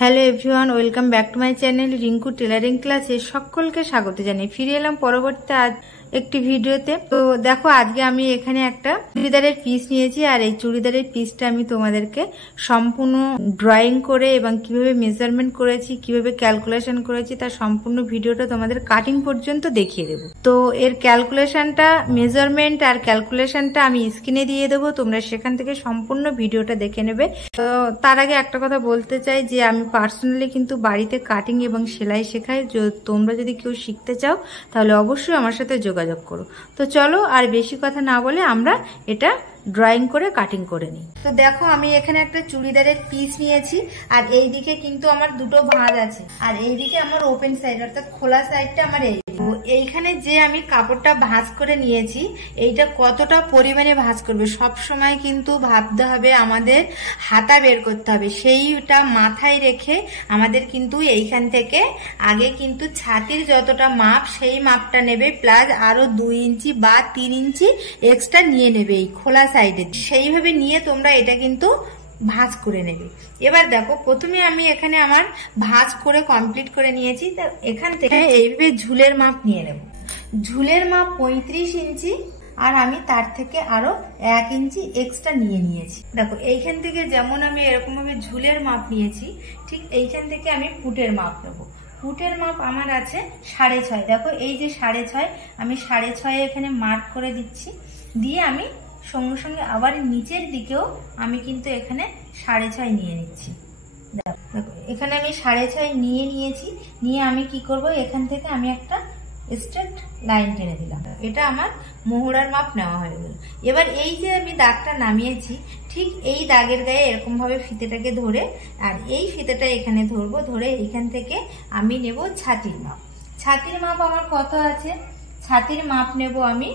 Hello everyone, welcome back to my channel Rinku tailoring ক্লাসে সকলকে স্বাগত জানাই। ফিরে এলাম পরবর্তী আজ একটি ভিডিওতে। তো দেখো, আজকে আমি এখানে একটা চুড়িদারের পিস নিয়েছি, আর এই চুড়িদারের পিসটা আমি তোমাদেরকে সম্পূর্ণ ড্রয়িং করে এবং কিভাবে মেজারমেন্ট করেছি, কিভাবে ক্যালকুলেশন করেছি, তার সম্পূর্ণ ভিডিওটা তোমাদের কাটিং পর্যন্ত দেখিয়ে দেবো। তো এর ক্যালকুলেশনটা, মেজারমেন্ট আর ক্যালকুলেশনটা আমি স্ক্রিনে দিয়ে দেবো, তোমরা সেখান থেকে সম্পূর্ণ ভিডিওটা দেখে নেবে। তো তার আগে একটা কথা বলতে চাই যে আমি পার্সোনালি কিন্তু বাড়িতে কাটিং এবং সেলাই শেখাই। তোমরা যদি কেউ শিখতে চাও তাহলে অবশ্যই আমার সাথে যোগাযোগ করো। তো চলো আর বেশি কথা না বলে আমরা এটা ড্রয়িং করে কাটিং করে নিই। তো দেখো, আমি এখানে একটা চুড়িদারের পিস নিয়েছি, আর এই দিকে কিন্তু আমার দুটো ভাঁজ আছে, আর এইদিকে আমার ওপেন সাইড অর্থাৎ খোলা সাইডটা আমার এইখানে যে আমি কাপড়টা ভাঁজ করে নিয়েছি, এইটা কতটা পরিমাণে ভাঁজ করবে সব সময় কিন্তু ভাবতে হবে, আমাদের হাতা বের করতে হবে। সেইটা মাথায় রেখে আমাদের কিন্তু এইখান থেকে আগে কিন্তু ছাতির যতটা মাপ সেই মাপটা নেবে, প্লাস আরো 2 ইঞ্চি বা 3 ইঞ্চি এক্সট্রা নিয়ে নেবে এই খোলা সাইডে। সেইভাবে নিয়ে তোমরা এটা কিন্তু ভাঁজ করে নেবে। এবার দেখো, প্রথমে আমি এখানে আমার ভাঁজ করে কমপ্লিট করে নিয়েছি। এখান থেকে এইভাবে ঝুলের মাপ নিয়ে নেব। ঝুলের মাপ 35 ইঞ্চি, আর আমি তার থেকে আরো 1 ইঞ্চি এক্সট্রা নিয়ে নিয়েছি। দেখো, এইখান থেকে যেমন আমি এরকম ভাবে ঝুলের মাপ নিয়েছি, ঠিক এইখান থেকে আমি ফুটের মাপ নেব। ফুটের মাপ আমার আছে 6.5। দেখো, এই যে 6.5, আমি 6.5 এখানে মার্ক করে দিচ্ছি। দিয়ে আমি সঙ্গে সঙ্গে আবার নিচের দিকেও আমি কিন্তু এখানে 6.5 নিয়ে নিচ্ছি। দেখো, এখানে আমি 6.5 নিয়ে নিয়েছি। নিয়ে আমি কি করব, এখান থেকে আমি একটা স্ট্রেট লাইন টেনে দিলাম। এটা আমার মোহরার মাপ নেওয়া হয়ে গেল। এবার এই যে আমি দাগটা নামিয়েছি, ঠিক এই দাগের গায়ে এরকম ভাবে ফিতেটাকে ধরে, আর এই ফিতেটা এখানে ধরবো, ধরে এইখান থেকে আমি নেব ছাতির মাপ। ছাতির মাপ আমার কত আছে? ছাতির মাপ নেব আমি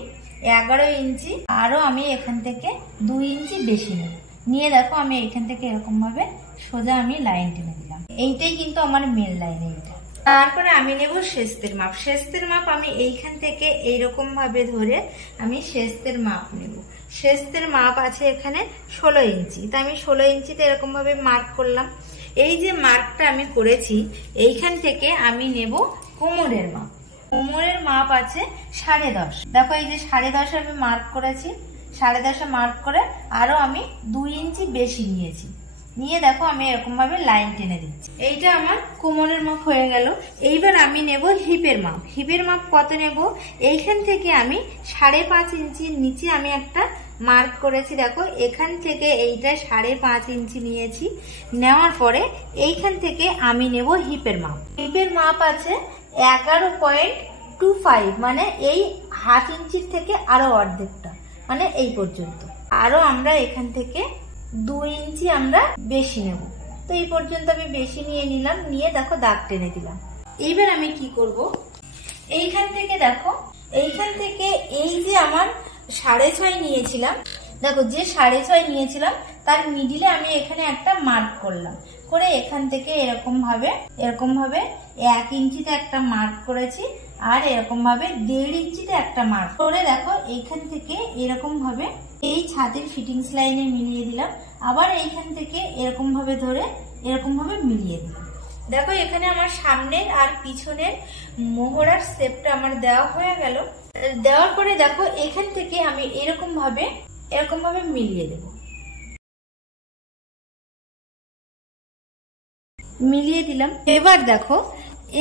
11 ইঞ্চি, আরো আমি এখান থেকে 2 ইঞ্চি বেশি নেব। নিয়ে দেখো, আমি এখান থেকে এরকম ভাবে সোজা আমি লাইন টেনে দিলাম। এইটাই কিন্তু আমার মেন লাইন। এইটা তারপরে আমি নেব শেস্তের মাপ। শেস্তের মাপ আমি এইখান থেকে এইরকম ভাবে ধরে আমি শেস্তের মাপ নেব। শেস্তের মাপ আছে এখানে 16 ইঞ্চি। তা আমি 16 ইঞ্চিতে এরকম ভাবে মার্ক করলাম। এই যে মার্কটা আমি করেছি, এইখান থেকে আমি নেব কোমরের মাপ। কোমরের মাপ আছে 10.5। দেখো, এই যে 10.5 আমি মার্ক করেছি, 10.5 মার্ক করে আরো আমি 2 ইঞ্চি বেশি নিয়েছি। নিয়ে দেখো, আমি এরকম ভাবে লাইন টেনে দিচ্ছি। এইটা আমার কোমরের মাপ হয়ে গেল। এইবার আমি নেব হিপের মাপ। হিপের মাপ কত নেব? এইখান থেকে আমি 5.5 ইঞ্চির নিচে আমি একটা মার্ক করেছি। দেখো, এখান থেকে এইটা 5.5 ইঞ্চি নিয়েছি। নেওয়ার পরে এইখান থেকে আমি নেব হিপের মাপ। হিপের মাপ আছে 11.25, মানে এই 1/2 ইঞ্চির থেকে আরো অর্ধেকটা, মানে এই পর্যন্ত। আরো আমরা এখান থেকে 2 ইঞ্চি আমরা বেশি নেব। তো এই পর্যন্ত আমি বেশি নিয়ে নিলাম। নিয়ে দেখো, দাগ টেনে দিলাম। এইবার আমি কি করব, এইখান থেকে দেখো, এইখান থেকে এই যে আমার 6.5 নিয়েছিলাম, দেখো যে 6.5 নিয়েছিলাম তার মিডিলে আমি এখানে একটা মার্ক করলাম। করে এখান থেকে এরকম ভাবে 1 ইঞ্চিতে একটা মার্ক করেছি, আর এরকম ভাবে 1.5 ইঞ্চিতে একটা মার্ক করে দেখো, এইখান থেকে এরকম ভাবে এই ছাতির ফিটিংস লাইনে মিলিয়ে দিলাম। আবার এইখান থেকে এরকম ভাবে ধরে এরকম ভাবে মিলিয়ে দিলাম। দেখো, এখানে আমার সামনের আর পিছনের মোহরার শেপটা আমার দেওয়া হয়ে গেল। দেওয়ার পরে দেখো, এখান থেকে আমি এরকম ভাবে মিলিয়ে দেব। মিলিয়ে দিলাম। এবার দেখো,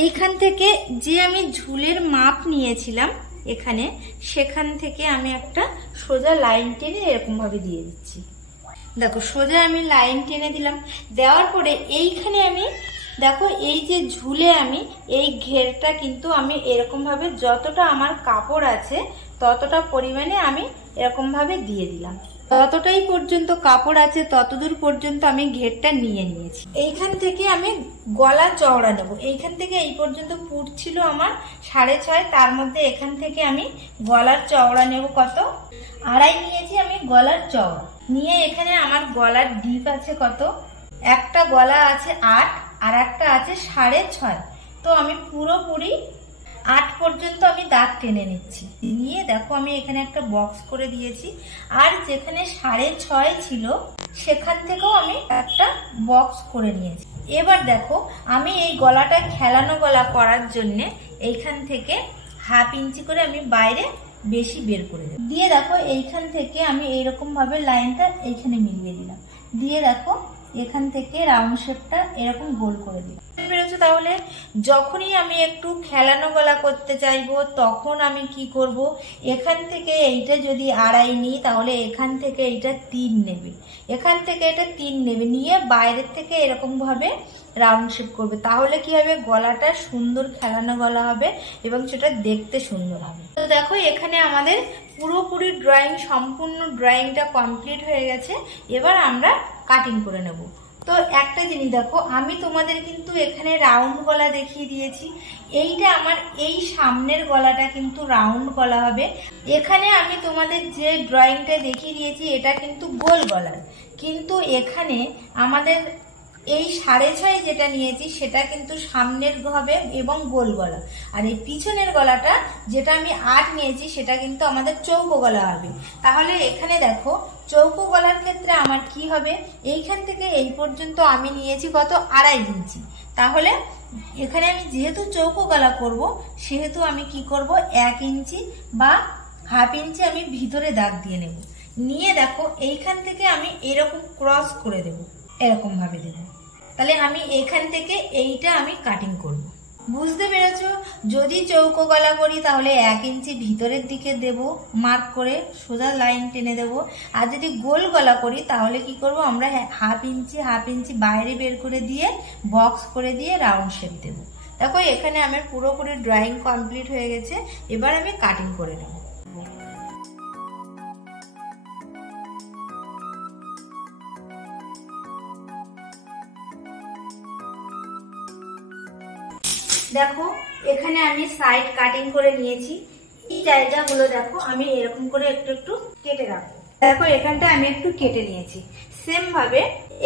এইখান থেকে যে আমি ঝুলের মাপ নিয়েছিলাম এখানে, সেখান থেকে আমি একটা সোজা লাইন টেনে এরকম ভাবে দিয়ে দিচ্ছি। দেখো, সোজা আমি লাইন টেনে দিলাম। দেওয়ার পরে এইখানে আমি দেখো, এই যে ঝুলে আমি এই ঘেরটা কিন্তু আমি এরকম ভাবে যতটা আমার কাপড় আছে ততটা পরিমাণে আমি এরকম ভাবে দিয়ে দিলাম। ততটাই পর্যন্ত কাপড় আছে, ততদূর পর্যন্ত আমি ঘেরটা নিয়ে নিয়েছি। এইখান থেকে আমি গলা চওড়া নেব। এইখান থেকে এই পর্যন্ত পুট ছিল আমার 6.5, তার মধ্যে এখান থেকে আমি গলার চওড়া নেব কত? 2.5 নিয়েছি আমি গলার চওড়া। নিয়ে এখানে আমার গলার ডিপ আছে কত? একটা গলা আছে 8, আর একটা আছে 6.5। তো আমি পুরোপুরি 8 পর্যন্ত আমি দাগ টেনে নিচ্ছি। নিয়ে দেখো, আমি এখানে একটা বক্স করে দিয়েছি, আর যেখানে 6.5 ছিল সেখান থেকেও আমি একটা বক্স করে নিয়েছি। এবার দেখো আমি এই গলাটা খেলানো গলা করার জন্য এইখান থেকে 1/2 ইঞ্চি করে আমি বাইরে বেশি বের করে দেব। দিয়ে দেখো এইখান থেকে আমি এইরকম ভাবে লাইনটা এইখানে মিলিয়ে দিলাম, দিয়ে দেখো এখান থেকে রাউন্ড শেপটা এরকম গোল করে দিলাম। পেরেছো? তাহলে যখনই আমি একটু খেলানো গলা করতে চাইবো তখন আমি কি করব, এখান থেকে এইটা যদি 2.5 নিই তাহলে এখান থেকে এইটা 3 নেবে, এখান থেকে এটা 3 নেবে, নিয়ে বাইরের থেকে এরকম ভাবে রাউন্ড শেপ করবে। তাহলে কি হবে, গলাটা সুন্দর খেলানো গলা হবে এবং সেটা দেখতে সুন্দর হবে। তো দেখো এখানে আমাদের পুরোপুরি ড্রয়িং, সম্পূর্ণ ড্রয়িংটা কমপ্লিট হয়ে গেছে। এবার আমরা কাটিং করে নেব। তো একটা জিনিস দেখো, আমি তোমাদের কিন্তু এখানে রাউন্ড গলা দেখিয়ে দিয়েছি। এইটা আমার এই সামনের গলাটা কিন্তু রাউন্ড গলা হবে। এখানে আমি তোমাদের যে ড্রয়িংটা দেখিয়ে দিয়েছি এটা কিন্তু গোল গলার, কিন্তু এখানে আমাদের এই 6.5 যেটা নিয়েছি সেটা কিন্তু সামনের হবে এবং গোল গলা, আর এই পিছনের গলাটা যেটা আমি 8 নিয়েছি সেটা কিন্তু আমাদের চৌকো গলা হবে। তাহলে এখানে দেখো চৌকো গলার ক্ষেত্রে আমার কি হবে, এইখান থেকে এই পর্যন্ত আমি নিয়েছি কত, 2.5 ইঞ্চি। তাহলে এখানে আমি যেহেতু চৌকো গলা করব সেহেতু আমি কি করব, 1 ইঞ্চি বা 1/2 ইঞ্চি আমি ভিতরে দাগ দিয়ে নেব। নিয়ে দেখো এইখান থেকে আমি এরকম ক্রস করে দেব, এরকম ভাবে দেব। তাহলে আমি এখান থেকে এইটা আমি কাটিং করব। বুঝতে পেরেছো? যদি চৌকো গলা করি তাহলে 1 ইঞ্চি ভিতরের দিকে দেব, মার্ক করে সোজা লাইন টেনে দেব। আর যদি গোল গলা করি তাহলে কি করব, আমরা 1/2 ইঞ্চি বাইরে বের করে দিয়ে বক্স করে দিয়ে রাউন্ড শেপ দেব। দেখো এখানে আমার পুরোপুরি ড্রয়িং কমপ্লিট হয়ে গেছে। এবার আমি কাটিং করে নেব। দেখো এখানে আমি সাইড কাটিং করে নিয়েছি। এই জায়গাগুলো দেখো আমি এরকম করে একটু একটু কেটে রাখবো। দেখো এখানটা আমি একটু কেটে নিয়েছি। সেম ভাবে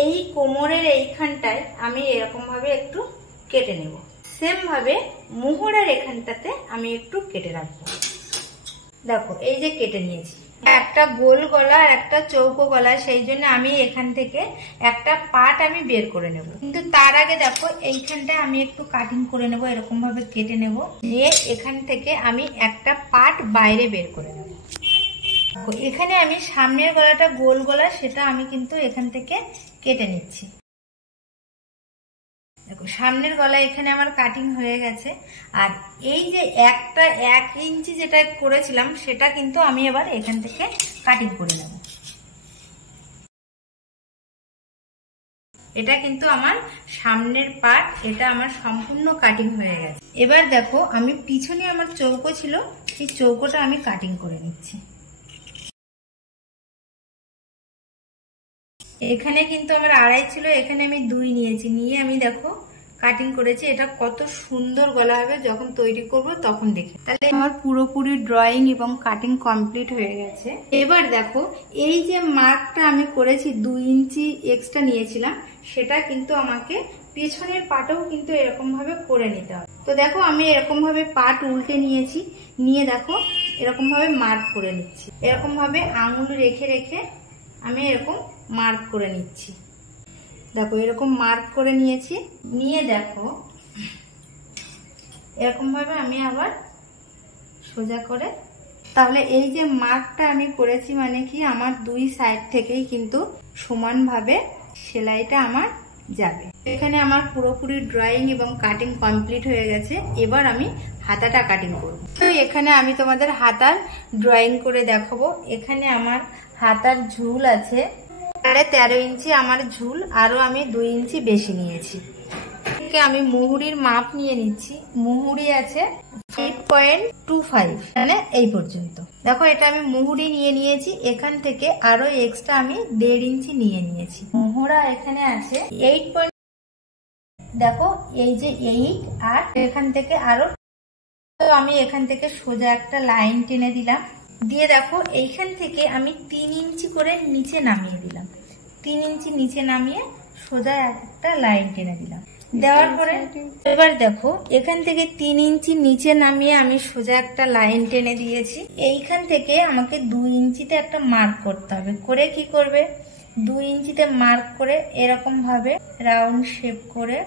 এই কোমরের এইখানটায় আমি এরকম ভাবে একটু কেটে নেব। সেম ভাবে মুহুরের এখানটাতে আমি একটু কেটে রাখবো। দেখো এই যে কেটে নিয়েছি, একটা গোল গলা একটা চৌকো গলা, সেই জন্য আমি এখান থেকে একটা পার্ট আমি বের করে নেব। কিন্তু তার আগে দেখো এইখানটা আমি একটু কাটিং করে নেব, এরকম ভাবে কেটে নেব, নিয়ে এখান থেকে আমি একটা পার্ট বাইরে বের করে নেব। এখানে আমি সামনের গলাটা গোল গলা সেটা আমি কিন্তু এখান থেকে কেটে নিচ্ছি। দেখো সামনের গলা এখানে আমার কাটিং হয়ে গেছে। আর এই যে একটা 1 ইঞ্চি যেটা করেছিলাম সেটা কিন্তু আমি এবার এখান থেকে কাটিং করে নেব। এটা কিন্তু আমার সামনের পার্ট, এটা আমার সম্পূর্ণ কাটিং হয়ে গেছে। এবার দেখো আমি পিছনে আমার চৌকো ছিল, এই চৌকোটা আমি কাটিং করে নিচ্ছি। এখানে কিন্তু আমার 2.5 ছিল, এখানে আমি 2 নিয়েছি, নিয়ে আমি দেখো কাটিং করেছি। এটা কত সুন্দর গলা হবে যখন তৈরি করব তখন দেখে। তাহলে আমার পুরোপুরি ড্রয়িং এবং কাটিং কমপ্লিট হয়ে গেছে। এবার দেখো এই যে মার্কটা আমি করেছি 2 ইঞ্চি এক্সট্রা নিয়েছিলাম, সেটা কিন্তু আমাকে পেছনের পাটও কিন্তু এরকম ভাবে করে নিতে হবে। তো দেখো আমি এরকম ভাবে পাট উল্টে নিয়েছি, নিয়ে দেখো এরকম ভাবে মার্ক করে নিচ্ছি। এরকম ভাবে আঙুল রেখে রেখে আমি এরকম মার্ক করে নিচ্ছি। দেখো এরকম মার্ক করে নিয়েছি, নিয়ে দেখো এরকম ভাবে আমি আবার সোজা করে, তাহলে এই যে মার্কটা আমি করেছি মানে কি আমার 2 সাইড থেকেই কিন্তু সমানভাবে সেলাইটা আমার যাবে। এখানে আমার পুরোপুরি ড্রয়িং এবং কাটিং কমপ্লিট হয়ে গেছে। এবার আমি হাতাটা কাটিং করব। তো এখানে আমি তোমাদের হাতার ড্রয়িং করে দেখাবো। এখানে আমার হাতার ঝুল আছে 13.5 ইঞ্চি আমার ঝুল, আরো আমি 2 ইঞ্চি বেশি নিয়েছি। আমি মুহুরির মাপ নিয়ে নিচ্ছি। মুহুরি আছে 8.25, মানে এই পর্যন্ত। দেখো এটা আমি মুহুরি নিয়ে নিয়েছি, এখান থেকে আরো এক্সট্রা আমি 1.5 ইঞ্চি নিয়ে নিয়েছি। মুহুরা এখানে আছে 8. দেখো এই যে 8, আর এখান থেকে আরো, তো আমি এখান থেকে সোজা একটা লাইন টেনে দিলাম, দিয়ে দেখো এইখান থেকে আমি 3 ইঞ্চি করে নিচে নামিয়ে দিলাম। 3 ইঞ্চি নিচে নামিয়ে সোজা একটা লাইন টেনে দিলাম। দেওয়ার পরে এবার দেখো এখান থেকে 3 ইঞ্চি নিচে নামিয়ে আমি সোজা একটা লাইন টেনে দিয়েছি। এইখান থেকে আমাকে 2 ইঞ্চিতে একটা মার্ক করতে হবে। করে কি করবে, 2 ইঞ্চিতে মার্ক করে এরকম ভাবে রাউন্ড শেপ করে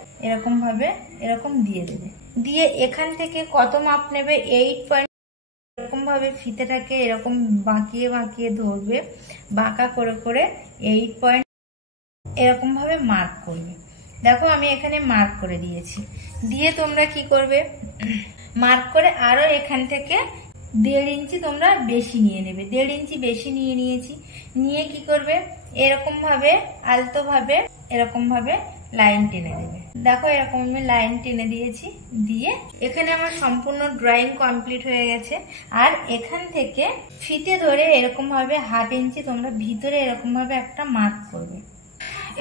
এরকম দিয়ে দেবে। দিয়ে এখান থেকে কত মাপ নেবে 8 পয়েন্ট এরকম ভাবে ফিতেটাকে এরকম বাঁকিয়ে ধরবে, বাঁকা করে 8 পয়েন্ট এরকম ভাবে মার্ক করবে। দেখো আমি এখানে মার্ক করে দিয়েছি। দিয়ে তোমরা কি করবে, মার্ক করে আরো এখান থেকে 1.5 ইঞ্চি তোমরা বেশি নিয়ে নেবে। 1.5 ইঞ্চি বেশি নিয়েছি। নিয়ে কি করবে, এরকম ভাবে আলতো ভাবে এরকম ভাবে লাইন টেনে দেবে। দেখো এরকম আমি লাইন টেনে দিয়েছি। দিয়ে এখানে আমার সম্পূর্ণ ড্রয়িং কমপ্লিট হয়ে গেছে। আর এখান থেকে ফিতে ধরে এরকম ভাবে 1/2 ইঞ্চি তোমরা ভিতরে এরকম ভাবে একটা মার্ক করবে।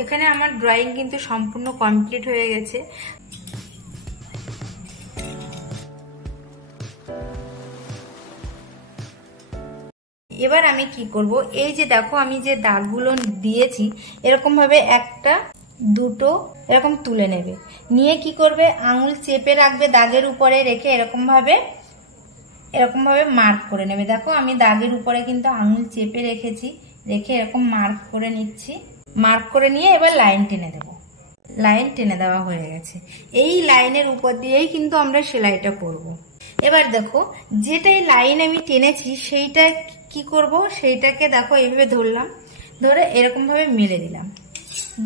এখানে আমার ড্রয়িং কিন্তু সম্পূর্ণ কমপ্লিট হয়ে গেছে। এবার আমি কি করব, এই যে দেখো আমি যে দাগগুলো দিয়েছি এরকম ভাবে 1টা 2টো এরকম তুলে নেবে। নিয়ে কি করবে, আঙুল চেপে রাখবে দাগের উপরে রেখে এরকম ভাবে মার্ক করে নেবে। দেখো আমি দাগের উপরে কিন্তু আঙুল চেপে রেখেছি, রেখে এরকম মার্ক করে নিচ্ছি। মার্ক করে নিয়ে এবার লাইন টেনে দেবো। লাইন টেনে দেওয়া হয়ে গেছে। এই লাইনের উপর দিয়েই কিন্তু আমরা সেলাইটা করব। এবার দেখো যেটাই লাইন আমি টেনেছি সেইটা কি করব, সেইটাকে দেখো এইভাবে ধরলাম, ধরে এরকম ভাবে মেলে দিলাম।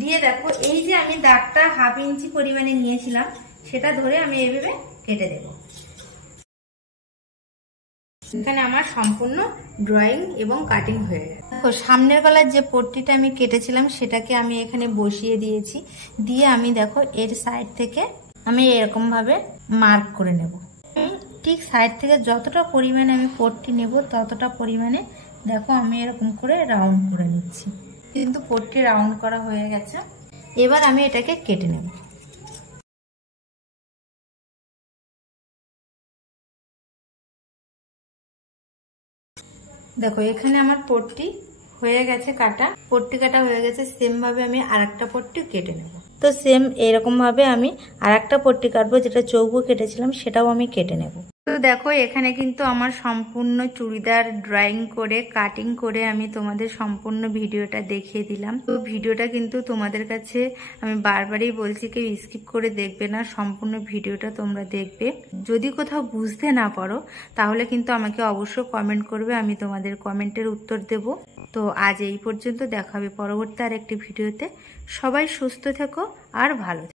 দিয়ে দেখো এই যে আমি দাগটা 1/2 ইঞ্চি পরিমাণে নিয়েছিলাম সেটা ধরে আমি এইভাবে কেটে দেব। এখানে আমার সম্পূর্ণ ড্রয়িং এবং কাটিং হয়ে গেছে। দেখো সামনের গলার যে পট্টিটা আমি কেটেছিলাম সেটাকে আমি এখানে বসিয়ে দিয়েছি। দিয়ে আমি দেখো এর সাইড থেকে আমি এরকম ভাবে মার্ক করে নেব। ঠিক সাইড থেকে যতটা পরিমাণে আমি পট্টি নেব ততটা পরিমাণে দেখো আমি এরকম করে রাউন্ড করে নিচ্ছি। কিন্তু পট্টি রাউন্ড করা হয়ে গেছে। এবার আমি এটাকে কেটে নেব। দেখো এখানে আমার পট্টি হয়ে গেছে কাটা, পট্টি কাটা হয়ে গেছে। সেম ভাবে আমি আরেকটা পট্টি কেটে নেব। তো সেম এরকম ভাবে আমি আরেকটা পট্টি কাটবো, যেটা চৌকো কেটেছিলাম সেটাও আমি কেটে নেব। তো দেখো এখানে কিন্তু আমার সম্পূর্ণ চুড়িদার ড্রয়িং করে কাটিং করে আমি তোমাদের সম্পূর্ণ ভিডিওটা দেখিয়ে দিলাম। তো ভিডিওটা কিন্তু তোমাদের কাছে আমি বারবারই বলছি কেউ স্কিপ করে দেখবে না, সম্পূর্ণ ভিডিওটা তোমরা দেখবে। যদি কোথাও বুঝতে না পারো তাহলে কিন্তু আমাকে অবশ্যই কমেন্ট করবে, আমি তোমাদের কমেন্টের উত্তর দেব। তো আজ এই পর্যন্ত, দেখা হবে পরবর্তী আরেকটি ভিডিওতে। সবাই সুস্থ থেকো আর ভালো থেকো।